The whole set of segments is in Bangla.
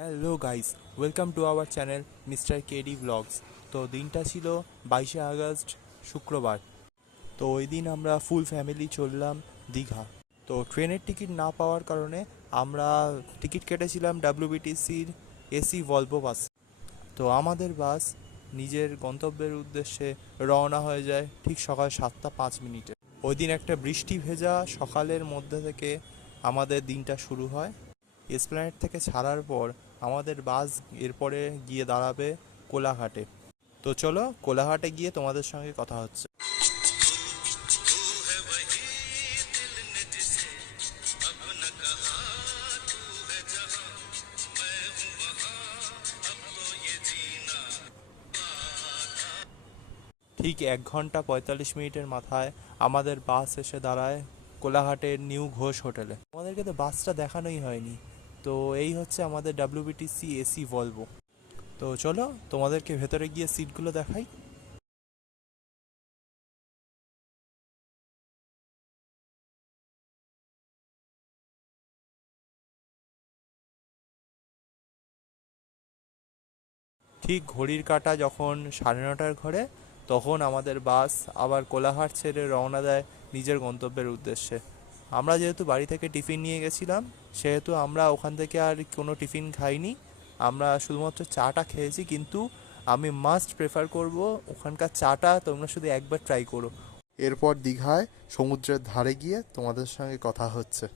Hello guys, welcome to our channel mister KD blogs. তো দিনটা ছিল 22শে আগস্ট, শুক্রবার। তো ওই দিন আমরা ফুল ফ্যামিলি চললাম দীঘা। তো ট্রেনের টিকিট না পাওয়ার কারণে আমরা টিকিট কেটেছিলাম ডাব্লিউবিটিসির এসি ভলভো বাস। তো আমাদের বাস নিজের গন্তব্যের উদ্দেশ্যে রওনা হয়ে যায় ঠিক সকাল 7টা 5 মিনিটে। ওই দিন একটা বৃষ্টি ভেজা সকালের মধ্যে থেকে আমাদের দিনটা শুরু হয়। এসপ্ল্যানেড থেকে ছাড়ার পর আমাদের বাস এরপরে গিয়ে দাঁড়াবে কোলাঘাটে। তো চলো কোলাঘাটে গিয়ে তোমাদের সঙ্গে কথা হচ্ছে। ঠিক 1 ঘন্টা 45 মিনিটের মাথায় আমাদের বাস এসে দাঁড়ায় কোলাঘাটের নিউ ঘোষ হোটেলে। আমাদেরকে তো বাসটা দেখানোই হয়নি। তো এই হচ্ছে আমাদের ডাব্লিউবিটিসি এসি ভলভো। তো চলো তোমাদেরকে ভেতরে গিয়ে সিটগুলো দেখাই। ঠিক ঘড়ির কাঁটা যখন 9:30 ঘরে, তখন আমাদের বাস আবার কোলাঘাট ছেড়ে রওনা দেয় নিজের গন্তব্যের উদ্দেশ্যে। আমরা যেহেতু বাড়ি থেকে টিফিন নিয়ে গেছিলাম, সেহেতু আমরা ওখান থেকে আর কোনো টিফিন খাইনি। আমরা শুধুমাত্র চাটা খেয়েছি, কিন্তু আমি মাস্ট প্রেফার করব ওখানকার চাটা তোমরা শুধু একবার ট্রাই করো। এরপর দীঘায় সমুদ্রের ধারে গিয়ে তোমাদের সঙ্গে কথা হচ্ছে।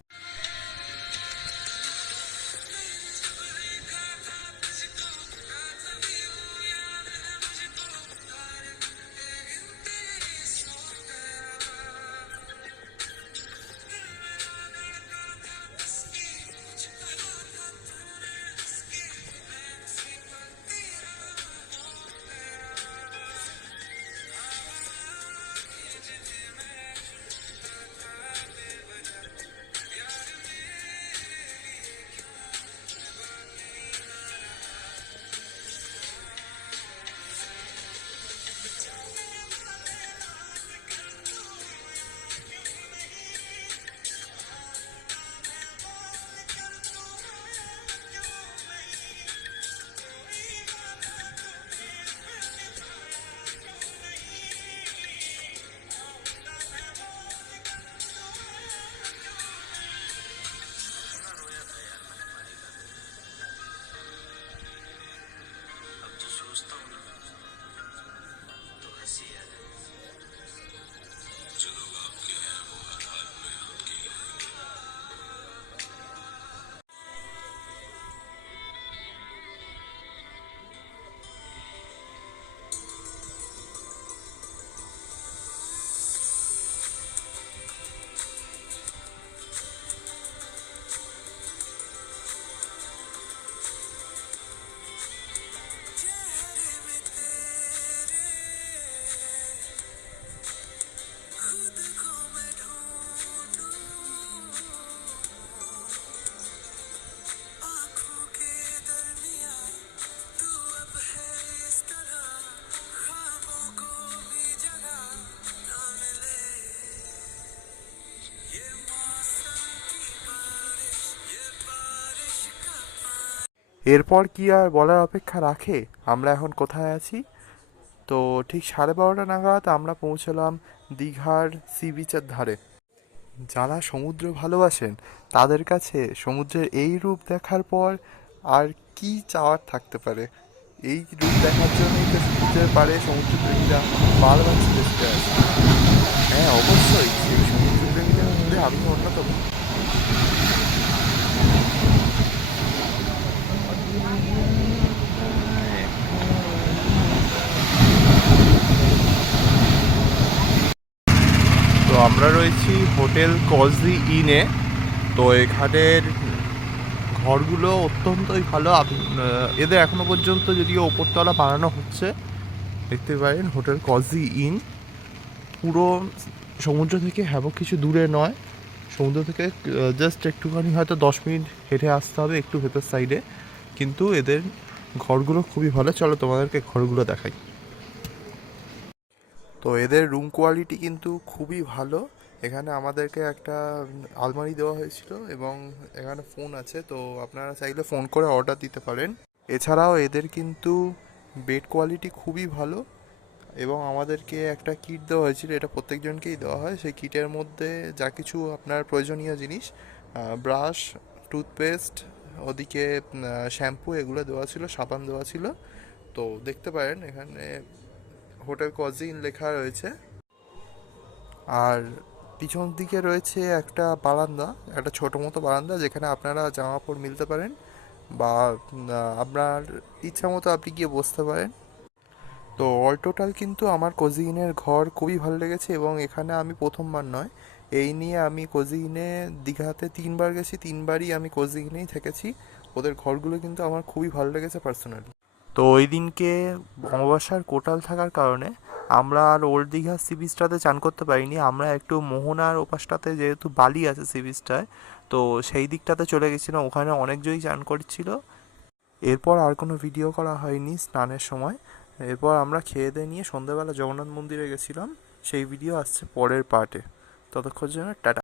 এরপর কি আর বলার অপেক্ষা রাখে, আমরা এখন কোথায় আছি? তো ঠিক 12:30 নাগাদ আমরা পৌঁছলাম দীঘার সি বিচের ধারে। যারা সমুদ্র ভালোবাসেন তাদের কাছে সমুদ্রের এই রূপ দেখার পর আর কি চাওয়ার থাকতে পারে? এই রূপ দেখার জন্যই তো সমুদ্রের পাড়ে সমুদ্রপ্রেমীরা বারবার ছুটে ছুটে আসে। হ্যাঁ, অবশ্যই সেই সমুদ্রপ্রেমীদের মধ্যে আমি অন্যতম। তো আমরা রয়েছি হোটেল কজি ইনে। তো এখানের ঘরগুলো অত্যন্তই ভালো। এদের এখনো পর্যন্ত যদিও ওপরতলা বানানো হচ্ছে। দেখতে পারেন হোটেল কজি ইন পুরো সমুদ্র থেকে কিছু দূরে নয়। সমুদ্র থেকে জাস্ট একটুখানি হয়তো 10 মিনিট হেঁটে আসতে হবে একটু ভেতর সাইডে। কিন্তু এদের ঘরগুলো খুবই ভালো। চলো তোমাদেরকে ঘরগুলো দেখাই। তো এদের রুম কোয়ালিটি কিন্তু খুবই ভালো এখানে আমাদেরকে একটা আলমারি দেওয়া হয়েছিল এবং এখানে ফোন আছে, তো আপনারা চাইলে ফোন করে অর্ডার দিতে পারেন। এছাড়াও এদের কিন্তু বেড কোয়ালিটি খুবই ভালো এবং আমাদেরকে একটা কিট দেওয়া হয়েছিল, এটা প্রত্যেকজনকেই দেওয়া হয়। সেই কিটের মধ্যে যা কিছু আপনার প্রয়োজনীয় জিনিস, ব্রাশ, টুথপেস্ট, ওদিকে শ্যাম্পু, এগুলো দেওয়া ছিল, সাবান দেওয়া ছিল। তো দেখতে পারেন এখানে হোটেল কজিন লেখা রয়েছে। আর পিছন দিকে রয়েছে একটা বারান্দা, একটা ছোটো মতো বারান্দা, যেখানে আপনারা জামা কাপড় মিলতে পারেন বা আপনার ইচ্ছা মতো আপনি গিয়ে বসতে পারেন। তো অল টোটাল কিন্তু আমার কোজিনের ঘর খুবই ভালো লেগেছে এবং এখানে আমি প্রথমবার নয়, এই নিয়ে আমি কোজিনে দীঘাতে 3বার গেছি, 3বারই আমি কোজিনেই থেকেছি। ওদের ঘরগুলো কিন্তু আমার খুবই ভালো লেগেছে পার্সোনালি। তো ওই দিনকে অমাবস্যার কোটাল থাকার কারণে আমরা আর ওল্ড দীঘা সি বিচটাতে চান করতে পারিনি। আমরা একটু মোহনার ওপাশটাতে, যেহেতু বালি আছে সি বিচটায়, তো সেই দিকটাতে চলে গেছিলাম। ওখানে অনেকজনই চান করছিল। এরপর আর কোনো ভিডিও করা হয়নি স্নানের সময়। এরপর আমরা খেয়ে দিয়ে নিয়ে সন্ধ্যাবেলা জগন্নাথ মন্দিরে গেছিলাম, সেই ভিডিও আসছে পরের পার্টে। ততক্ষণ জন্য টাটা।